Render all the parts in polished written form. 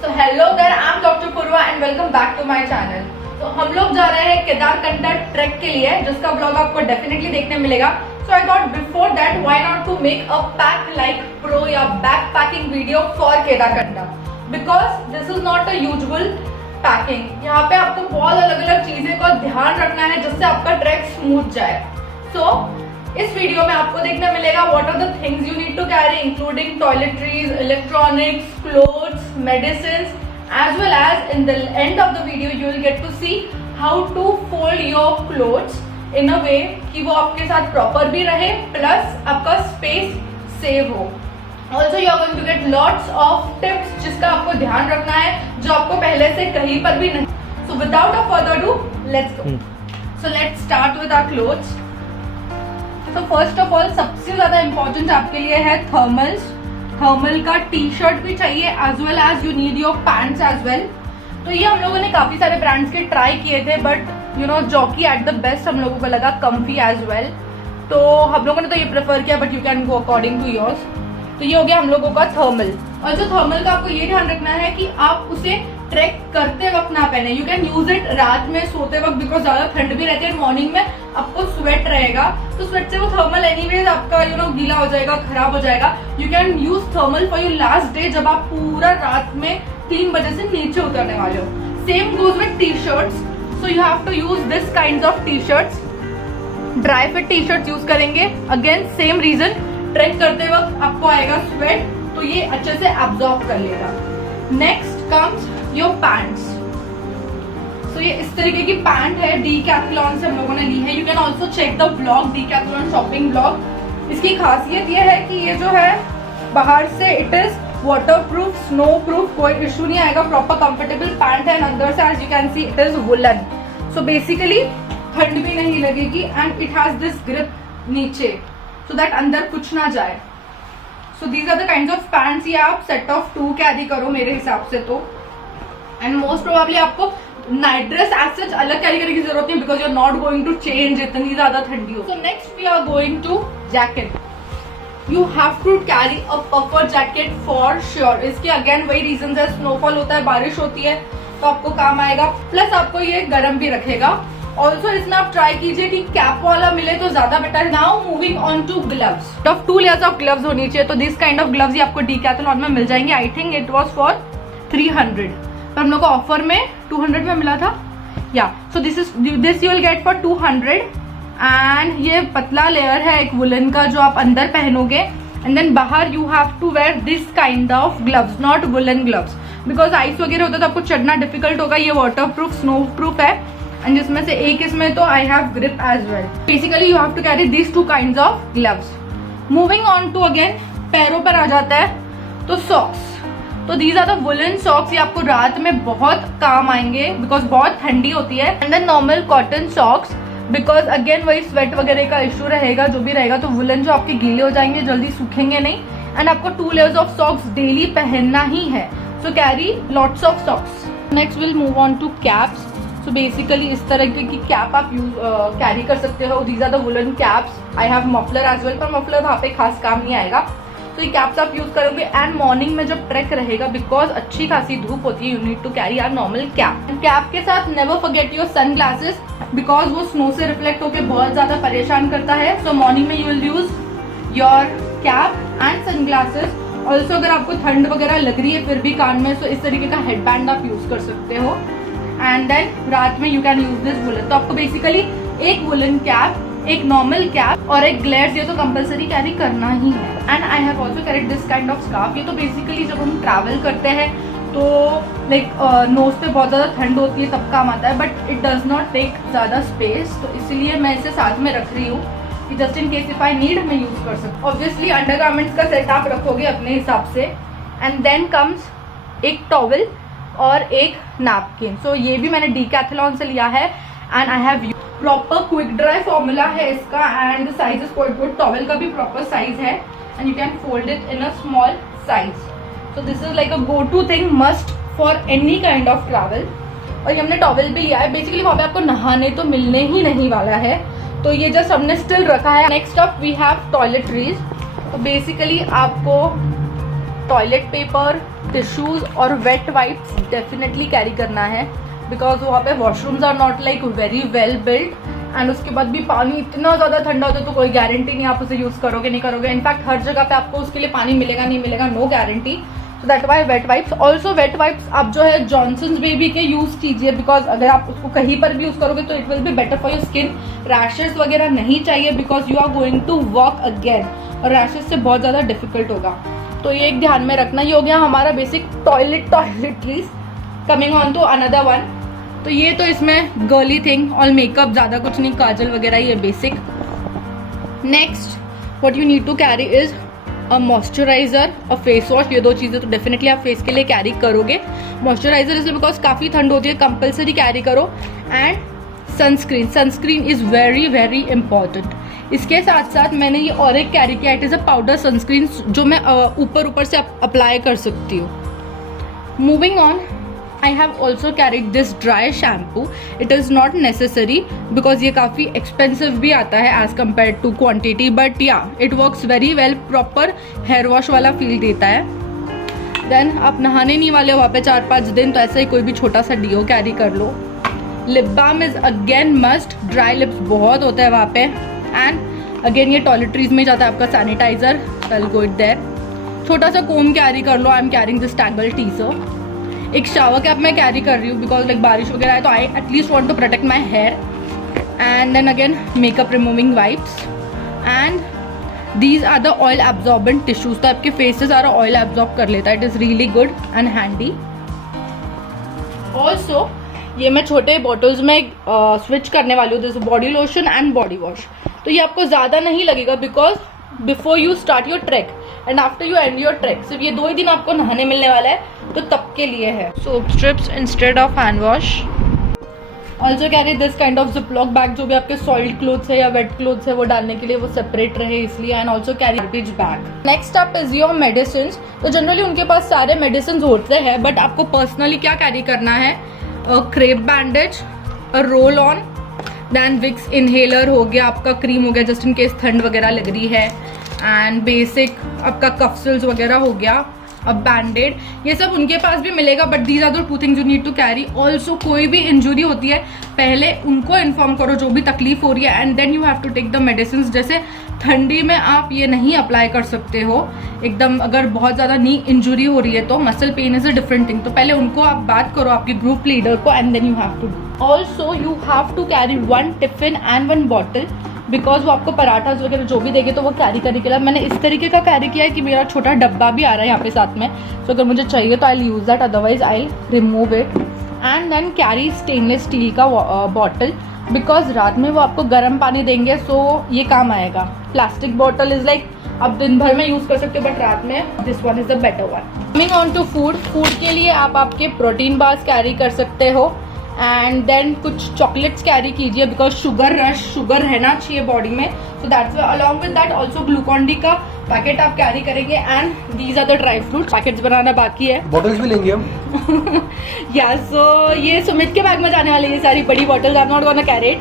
So hello there, I'm Dr. Purva and welcome back to my channel. तो हम लोग जा रहे हैं केदारकंडा ट्रैक के लिए, जिसका ब्लॉग आपको डेफिनेटली देखने मिलेगा. So I thought before that why not to make a pack like pro या backpacking video for केदारकंडा, because this is not a usual packing. यहाँ पे आपको बहुत अलग अलग चीजें का ध्यान रखना है जिससे आपका ट्रैक स्मूथ जाए. So इस वीडियो में आपको देखने मिलेगा what are the things you need to carry, including toiletries, electronics, clothes, medicines, as well as in the end of the video you will get to see how to fold your clothes in a way कि वो आपके साथ proper भी रहे plus आपका space save हो. Also you are going to get lots of tips जिसका आपको ध्यान रखना है जो आपको पहले से कहीं पर भी नहीं. So without a further ado, let's go. So let's start with our clothes. तो फर्स्ट ऑफ ऑल सबसे ज्यादा इम्पोर्टेंट आपके लिए है थर्मल्स. थर्मल का टी शर्ट भी चाहिए as well as you need your pants as well. तो ये हम लोगों ने काफी सारे ब्रांड्स के ट्राई किए थे but you know jockey at the best हम लोगों को लगा, कंफी एज वेल. तो हम लोगों ने तो ये प्रेफर किया but you can go according to yours. तो ये हो गया हम लोगों का थर्मल. और जो थर्मल का आपको ये ध्यान रखना है कि आप उसे ट्रैक करते वक्त ना पहने. यू कैन यूज इट रात में सोते वक्त बिकॉज ज्यादा ठंड भी रहती है. मॉर्निंग में आपको स्वेट रहेगा तो स्वेट से वो थर्मल एनीवेज आपका यू नो गीला हो जाएगा, खराब हो जाएगा. You can use thermal for your last day जब आप पूरा रात में 3 बजे से नीचे उतरने वाले हो. Same goes with T-shirts. So you have to use this kind of T-shirts. Dry fit T-shirt use करेंगे. अगेन सेम रीजन, ट्रेक करते वक्त आपको आएगा स्वेट तो ये अच्छे से एब्जॉर्ब कर लेगा. Next comes your pants. तो ये इस तरीके की पैंट है, डीकैथलॉन से हम लोगों ने ली है. You can also check the blog, Decathlon shopping blog. इसकी खासियत ये है कि ये जो है बाहर से it is water proof, snow proof, कोई इशू नहीं आएगा. प्रॉपर कंफर्टेबल पैंट है. अंदर से as you can see it is woollen. So basically ठंड भी नहीं लगेगी and it has this grip नीचे सो दैट अंदर कुछ ना जाए. So these are the kind of pants. ये आप सेट ऑफ 2 कैरी करो मेरे हिसाब से तो. एंड मोस्ट प्रोबेबली आपको नाइट ड्रेस एज सच अलग कैरी करने की जरूरत नहीं because you are not going to change इतनी ज्यादा ठंडी हो. So next we are going to jacket. You have to carry a puffer jacket for sure. इसके अगेन वही रीजन है, स्नोफॉल होता है, बारिश होती है तो आपको काम आएगा. प्लस आपको ये गर्म भी रखेगा. ऑल्सो इसमें आप ट्राई कीजिए कि कैप वाला मिले तो ज्यादा better. Now moving on to gloves. Of 2 layers of gloves होनी चाहिए. तो दिस काइंड ऑफ ग्लव्स आपको डीकैथलॉन में मिल जाएंगे. I think it was for 300 पर हम लोग को ऑफर में 200 में मिला था. या so this you will get for 200. And ये पतला लेयर है एक वुलन का जो आप अंदर पहनोगे. एंड देन बाहर you have to wear this kind of gloves, not woollen gloves because ice वगैरह होता है तो आपको चढ़ना डिफिकल्ट होगा. ये वाटर प्रूफ, स्नो प्रूफ है. एंड जिसमें से एक इसमें तो I have grip as well. Basically you have to carry this 2 kinds of gloves. Moving on to again पैरों पर आ जाता है तो सॉक्स. तो these are the woollen socks. ये आपको रात में बहुत काम आएंगे बिकॉज बहुत ठंडी होती है. And then normal cotton socks because again वही स्वेट वगैरह का इशू रहेगा जो भी रहेगा तो वुलन जो आपके गीले हो जाएंगे, जल्दी सूखेंगे नहीं. एंड आपको 2 लेयर्स ऑफ सॉक्स डेली पहनना ही है. So carry lots of socks. Next will move on to caps. So basically इस तरह की कैप आप यूज कैरी कर सकते हो. These are the woollen caps. I have muffler as well पर मफलर वहाँ पे खास काम नहीं आएगा. तो ये कैप्स आप यूज करोगे. एंड मॉर्निंग में जब ट्रैक रहेगा बिकॉज अच्छी खासी धूप होती है you need to carry or normal cap. Cap के साथ never forget your sunglasses because वो स्नो से रिफ्लेक्ट होकर बहुत ज्यादा परेशान करता है. सो मॉर्निंग में you will use your cap and sunglasses. Also अगर आपको ठंड वगैरह लग रही है फिर भी कान में तो इस तरीके का हेडबैंड आप यूज कर सकते हो. एंड देन रात में you can use this woollen. तो आपको बेसिकली एक वुलन कैप, एक नॉर्मल कैप और एक ग्लेयर्स ये तो कंपलसरी कैरी करना ही है. And I have also carried this kind of scarf. ये तो बेसिकली जब हम ट्रैवल करते हैं तो लाइक नोज पे बहुत ज़्यादा ठंड होती है तब काम आता है but it does not take ज़्यादा स्पेस. तो इसीलिए मैं इसे साथ में रख रही हूँ कि just in case if I need मैं यूज कर सकूँ. ऑब्वियसली अंडरगारमेंट्स का सेट आप रखोगे अपने हिसाब से. एंड देन कम्स एक टॉवल और एक नैपकिन. सो ये भी मैंने डीकैथलॉन से लिया है. And I have proper quick dry formula है इसका. And the size is quite good. Towel का भी प्रॉपर साइज है and you can fold it in a small size. So this is like a go to thing must for any kind of travel. और ये हमने towel भी लिया है. Basically वहाँ पे आपको नहाने तो मिलने ही नहीं वाला है तो ये जस्ट हमने स्टिल रखा है. Next up we have toiletries. तो बेसिकली आपको टॉयलेट पेपर, टिश्यूज और वेट वाइप्स डेफिनेटली कैरी करना है, बिकॉज वहाँ पे washrooms are not like very well build and उसके बाद भी पानी इतना ज़्यादा ठंडा होता है तो कोई गारंटी नहीं आप उसे यूज़ करोगे नहीं करोगे। इनफैक्ट हर जगह पे आपको उसके लिए पानी मिलेगा नहीं मिलेगा, no guarantee. So that why wet wipes. Also wet wipes आप जो है जॉनसन्स बेबी के यूज़ कीजिए, बिकॉज अगर आप उसको कहीं पर भी यूज़ करोगे तो it will be better for your skin. Rashes वगैरह नहीं चाहिए because you are going to walk again, और रैशेज से बहुत ज़्यादा डिफिकल्ट होगा, तो ये एक ध्यान में रखना। ये हो गया हमारा basic toiletries. Coming on to another one, तो ये तो इसमें गर्ली थिंग और मेकअप, ज़्यादा कुछ नहीं, काजल वगैरह, ये basic. Next what you need to carry is a moisturiser, a face wash. ये दो चीज़ें तो डेफिनेटली आप फेस के लिए कैरी करोगे। मॉइस्चराइजर इसलिए बिकॉज काफ़ी ठंड होती है, कंपल्सरी कैरी करो। And sunscreen, sunscreen is very very important. इसके साथ साथ मैंने ये और एक कैरी किया, it is a powder sunscreen जो मैं ऊपर से अप्लाई कर सकती हूँ। Moving on, I have also carried this dry shampoo. It is not necessary because ये काफ़ी expensive भी आता है as compared to quantity, but yeah, it works very well, proper hair wash वाला feel देता है। Then आप नहाने नहीं वाले हो वहाँ पे 4-5 दिन, तो ऐसा ही कोई भी छोटा सा डिओ कैरी कर लो। Lip balm is again must, dry lips बहुत होता है वहाँ पे। एंड अगेन ये टॉयलेटरीज में जाता है आपका sanitiser, I'll go it there। छोटा सा कोम कैरी कर लो, I am carrying this Tangle Teezer. एक शावर कैप मैं कैरी कर रही हूँ बिकॉज लाइक बारिश वगैरह है तो I at least want to protect my hair. And then again makeup removing wipes and these are the oil absorbent tissues. तो आपके फेस से सारा ऑयल एब्जॉर्ब कर लेता है, it is really good and handy. Also ये मैं छोटे बॉटल्स में स्विच करने वाली हूँ, this body lotion and body wash. तो ये आपको ज़्यादा नहीं लगेगा because before you start your track and after you and your track, सिर्फ ये 2 ही दिन आपको नहाने मिलने वाला है, तो तब के लिए है। Soap strips instead of hand wash. Also carry this kind of ziplock bag, जो भी आपके सॉइल्ड क्लोथ्स है या वेट क्लोथ्स है वो डालने के लिए वो सेपरेट रहे इसलिए। And also carry garbage bag. Next up is your medicine. तो जनरली उनके पास सारे मेडिसिन होते हैं, बट आपको पर्सनली क्या कैरी करना है, crepe bandage, roll on, then Vicks inhaler हो गया, आपका क्रीम हो गया जस्ट इन केस ठंड वगैरह लग रही है, एंड बेसिक आपका कफ्सिल्स वगैरह हो गया, अब बैंडेड, ये सब उनके पास भी मिलेगा, but these are the 2 things you need to carry. Also कोई भी इंजुरी होती है पहले उनको इन्फॉर्म करो जो भी तकलीफ हो रही है, and then you have to take the medicine. जैसे ठंडी में आप ये नहीं अप्लाई कर सकते हो एकदम, अगर बहुत ज़्यादा नी इंजुरी हो रही है तो muscle pain is a different thing, तो पहले उनको आप बात करो आपके ग्रुप लीडर को, and then you have to do. Also you have to carry 1 tiffin and 1 bottle, because वो आपको पराठास वगैरह जो भी देंगे तो वो कैरी करने के लिए मैंने इस तरीके का कैरी किया है कि मेरा छोटा डब्बा भी आ रहा है यहाँ पे साथ में, तो अगर मुझे चाहिए तो I use that, otherwise I remove it. And then carry stainless steel का बॉटल, बिकॉज रात में वो आपको गर्म पानी देंगे, सो ये काम आएगा। प्लास्टिक बॉटल इज़ लाइक आप दिन भर में यूज़ कर सकते हो, बट रात में this one is the better one. Coming on to food, food के लिए आप आपके प्रोटीन बार्स कैरी कर सकते हो, एंड देन कुछ चॉकलेट्स कैरी कीजिए बिकॉज शुगर रहना चाहिए बॉडी में, so that's along with that also Glucon D का पैकेट आप कैरी करेंगे, and these are the dry fruits. Packets बनाना बाकी है, बॉटल्स भी लेंगे हम। या सो ये सुमित के बैग में जाने वाली ये सारी बड़ी bottles, I am not gonna carry it,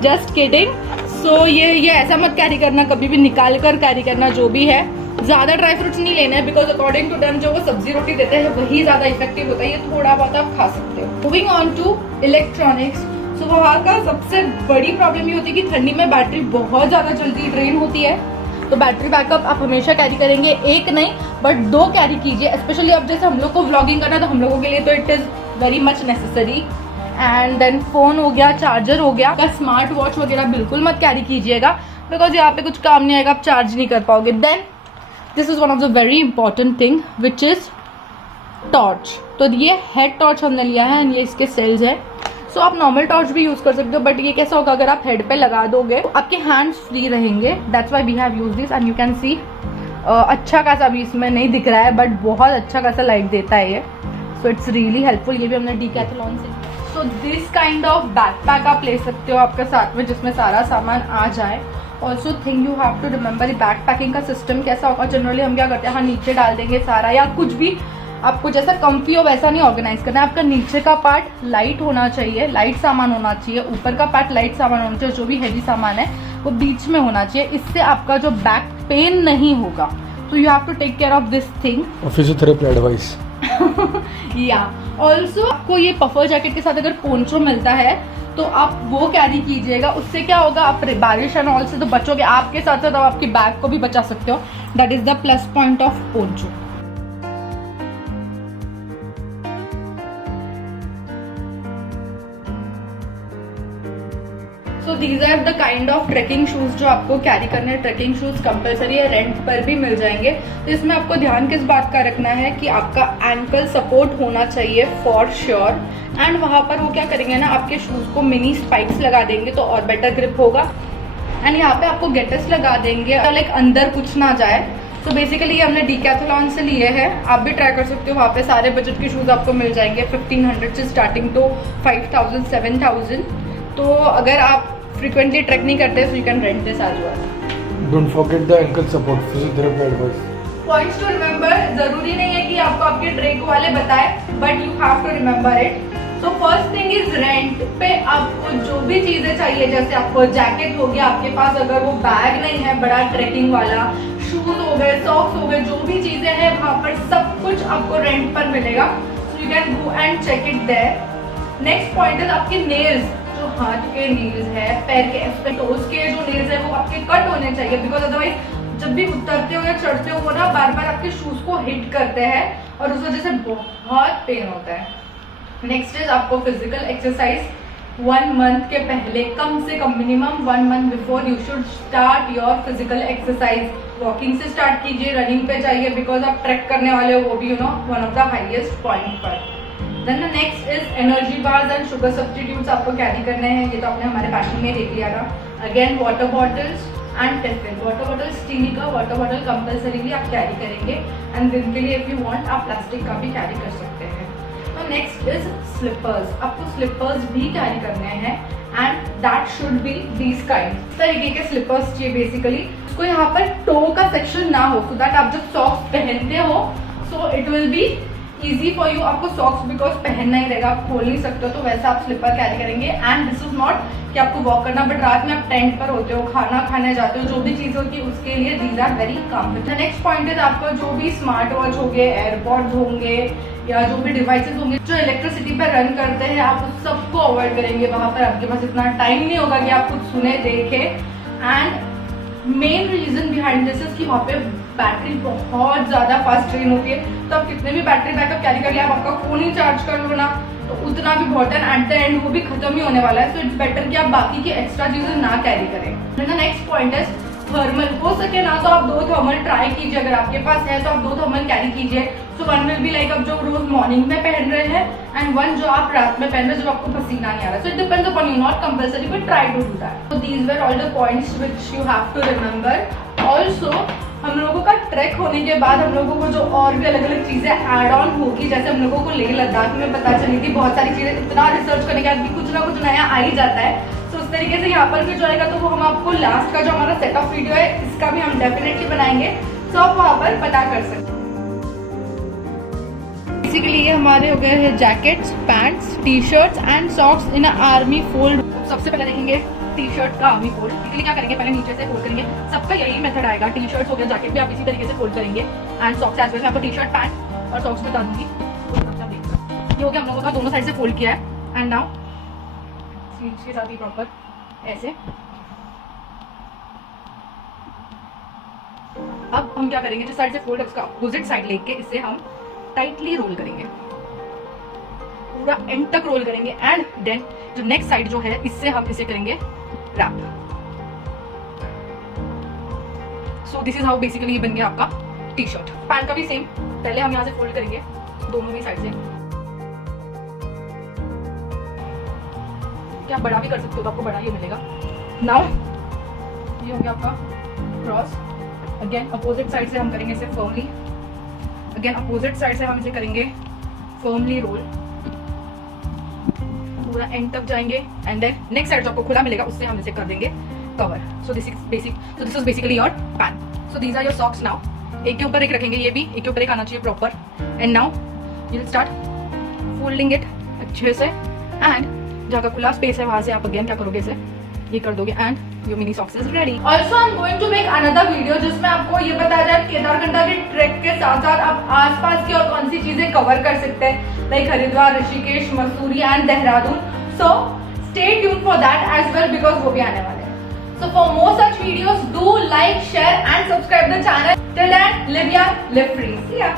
just kidding. So ये ऐसा मत कैरी करना, कभी भी निकाल कर कैरी करना जो भी है। ज़्यादा ड्राई फ्रूट्स नहीं लेने हैं बिकॉज अकॉर्डिंग टू देम जो वो सब्जी रोटी देते हैं वही ज़्यादा इफेक्टिव होता है, ये थोड़ा बहुत आप खा सकते हो। मूविंग ऑन टू इलेक्ट्रॉनिक्स, सो वहाँ का सबसे बड़ी प्रॉब्लम ये होती है कि ठंडी में बैटरी बहुत ज़्यादा जल्दी ड्रेन होती है, तो बैटरी बैकअप आप हमेशा कैरी करेंगे, एक नहीं बट 2 कैरी कीजिए। स्पेशली अब जैसे हम लोग को व्लॉगिंग करना तो हम लोगों के लिए तो it is very much necessary. And then phone हो गया, चार्जर हो गया, का स्मार्ट वॉच वगैरह बिल्कुल मत कैरी कीजिएगा बिकॉज यहाँ पे कुछ काम नहीं आएगा, आप चार्ज नहीं कर पाओगे। Then this is one of the very important thing which is torch. तो ये हेड टॉर्च हमने लिया है एंड ये इसके सेल्स है, सो आप नॉर्मल टॉर्च भी यूज़ कर सकते हो, बट ये कैसा होगा अगर आप हेड पे लगा दोगे तो आपके हैंड्स फ्री रहेंगे, that's why we have use this. And you can see अच्छा खासा भी इसमें नहीं दिख रहा है बट बहुत अच्छा खासा लाइट देता है ये, सो इट्स रियली हेल्पफुल। ये भी हमने डीकैथलॉन से। So this kind of backpack आप ले सकते हो आपके साथ में जिसमें सारा सामान आ जाए। Also thing you have to remember backpacking का सिस्टम कैसा होगा। जनरली हम क्या करते हैं, हाँ नीचे डाल देंगे सारा, या कुछ भी आपको जैसा कंफी हो वैसा नहीं ऑर्गेनाइज करना है। आपका नीचे का पार्ट लाइट होना चाहिए, लाइट सामान होना चाहिए, ऊपर का पार्ट लाइट सामान होना चाहिए, जो भी हैवी सामान है वो बीच में होना चाहिए, इससे आपका जो बैक पेन नहीं होगा। So you have to take care of this thing. Physiotherapy advice. Also आपको ये पफर जैकेट के साथ अगर पोंचो मिलता है तो आप वो कैरी कीजिएगा. उससे क्या होगा, आप बारिश एंड ऑल से तो बचोगे, आपके साथ साथ आप आपकी बैग को भी बचा सकते हो. That is the plus point of poncho. So these are the kind of trekking shoes जो आपको कैरी करने हैं. ट्रैकिंग शूज कंपलसरी है, रेंट पर भी मिल जाएंगे. तो इसमें आपको ध्यान किस बात का रखना है कि आपका एंकल सपोर्ट होना चाहिए फॉर श्योर. एंड वहाँ पर वो क्या करेंगे ना, आपके शूज को मिनी स्पाइक्स लगा देंगे तो और बेटर ग्रिप होगा. एंड यहाँ पे आपको गेटर्स लगा देंगे लाइक अंदर कुछ ना जाए. तो बेसिकली ये हमने डीकैथलॉन से लिए हैं. आप भी ट्राई कर सकते हो, वहाँ पे सारे बजट के शूज आपको मिल जाएंगे 1500 से स्टार्टिंग टू 5000 7000. तो अगर आप फ्रीक्वेंटली ट्रैक नहीं करते so you can rent this as well. Don't forget the ankle support. Physiotherapy advice. Points to remember, जरूरी नहीं है कि आपको आपके ट्रेक वाले बताए, but you have to remember it. So first thing is rent पे आपको जो भी चीजें चाहिए, जैसे आपको जैकेट हो गया, आपके पास अगर वो बैग नहीं है बड़ा ट्रेकिंग वाला, शूज हो गए, सॉक्स हो गए, जो भी चीजें हैं वहाँ पर सब कुछ आपको रेंट पर मिलेगा. So you can go and check it there. Next point is आपके नेल्स, जो हाथ के नील्स है, पैर के टोज के जो नेल्स है वो आपके कट होने चाहिए. बिकॉज अदरवाइज जब भी उतरते हो या चढ़ते हो वो ना बार बार आपके शूज को हिट करते हैं और उस वजह से बहुत पेन होता है. नेक्स्ट इज आपको फिजिकल एक्सरसाइज 1 मंथ के पहले, कम से कम minimum 1 month before you should start your physical exercise. Walking से स्टार्ट कीजिए, रनिंग पे जाइए, बिकॉज आप ट्रैक करने वाले हो, वो भी one of the highest point पर. Then the next is energy bars and sugar substitutes आपको कैरी करने हैं. ये तो आपने हमारे पैकिंग में देख लिया था. Again water bottles and tiffin. Water bottle steel का वाटर बॉटल कंपल्सरीली आप कैरी करेंगे. एंड दिन के लिए इफ यू वांट आप प्लास्टिक का भी कैरी कर सकते हैं. तो नेक्स्ट इज स्लीपर्स. आपको स्लीपर्स भी कैरी करने हैं and that should be these kind. इस तरीके के स्लीपर्स चाहिए बेसिकली. उसको यहाँ पर टो का सेक्शन ना हो, सो दैट आप जब सॉक्स पहनते हो so it will be easy for you. आपको सॉक्स बिकॉज पहनना ही रहेगा, आप खोल नहीं सकते हो, तो वैसा आप स्लीपर कैरी करेंगे. एंड दिस इज नॉट कि आपको वॉक करना, बट रात में आप टेंट पर होते हो, खाना खाने जाते हो, जो भी चीज़ होती है उसके लिए these are very comfortable. Next point is आपका जो भी स्मार्ट वॉच होंगे, एयरपॉड्स होंगे या जो भी डिवाइसेस होंगे जो इलेक्ट्रिसिटी पर रन करते हैं, आप उस सबको अवॉइड करेंगे. वहाँ पर आपके पास इतना टाइम नहीं होगा कि आप कुछ सुने देखें. And main reason behind this is कि वहाँ पे बैटरी बहुत ज़्यादा फास्ट ड्रेन होती है. तो आप कितने भी बैटरी बैकअप कैरी करिए, आप आपका फ़ोन ही चार्ज कर लो ना तो उतना भी बहुत है. एट द एंड वो भी खत्म ही होने वाला है. सो इट्स बेटर कि आप बाकी की एक्स्ट्रा चीज़ें ना कैरी करें. नेक्स्ट पॉइंट है थर्मल. हो सके ना तो आप 2 थर्मल ट्राई कीजिए. अगर आपके पास है तो आप 2 थर्मल कैरी कीजिए. सो 1 विल बी लाइक आप जो रोज मॉर्निंग में पहन रहे हैं एंड 1 जो आप रात में पहन रहे हैं, जो आपको पसीना नहीं आ रहा. So it depends upon you, not compulsory, but try to do that. So these were all the points which you have to remember. Also हम लोगों का ट्रैक होने के बाद हम लोगों को जो और भी अलग अलग चीज़ें ऐड ऑन होगी, जैसे हम लोगों को लेह लद्दाख में पता चली थी बहुत सारी चीज़ें, इतना रिसर्च करने के बाद भी कुछ ना कुछ नया आ ही जाता है. तो उस तरीके से यहाँ पर भी जो आएगा तो वो हम आपको लास्ट का जो हमारा सेट ऑफ वीडियो है इसका भी हम डेफिनेटली बनाएंगे. सो आप वहाँ पर पता कर सकते हैं. बेसिकली ये हमारे हो गए हैं jackets, pants, T shirts and socks in army fold. सबसे पहले देखेंगे टी शर्ट का आर्मी फोल्ड. इसके लिए क्या करेंगे, पहले नीचे से फोल्ड करेंगे. सबका यही मेथड आएगा. टी शर्ट्स हो गया, जैकेट भी आप इसी तरीके से फोल्ड करेंगे एंड सॉक्स एज वेल. मैं आपको टी शर्ट, पैंट और सॉक्स बता दूंगी. ये हो गया हम लोगों का दोनों साइड से फोल्ड किया है. एंड नाउ स्लीव्स के साथ ही प्रॉपर ऐसे. अब हम क्या करेंगे, जिस साइड से फोल्ड है उसका अपोजिट साइड लेके इसे हम टाइटली रोल करेंगे, पूरा एंड तक रोल करेंगे. एंड देन जो नेक्स्ट साइड जो है इससे हम इसे करेंगे wrap. So this is how basically बन गया आपका टी शर्ट. पैंट का भी सेम, पहले हम यहाँ से फोल्ड करेंगे दोनों ही साइड से. क्या बड़ा भी कर सकते हो तो आपको बड़ा ही मिलेगा. नाउ ये हो गया आपका क्रॉस. अगेन अपोजिट साइड से हम करेंगे इसे फर्मली. अगेन अपोजिट साइड से हम इसे करेंगे फर्मली रोल, पूरा एंड तक जाएंगे. एंड देन नेक्स्ट साइड जो आपको खुला मिलेगा उससे हम इसे कर देंगे cover. So this is basically your pant. So these are your socks. Now एक के ऊपर एक रखेंगे, ये भी एक के ऊपर एक आना चाहिए proper. And now you will start folding it अच्छे से. एंड जहाँ का खुला स्पेस है वहां से आप अगेन क्या करोगे, इसे ये कर दोगे and your mini socks is ready. Also, I'm going to make another video जिसमें आपको ये बताया जाए केदारकंठा के ट्रैक के साथ साथ आप आसपास की और कौन सी चीजें कवर कर सकते हैं, like Haridwar, Rishikesh, Mussoorie and Dehradun. So stay tuned for that as well because वो भी आने वाले हैं. So for more such videos, do like, share and subscribe the channel. Till then, live young, live free. See ya.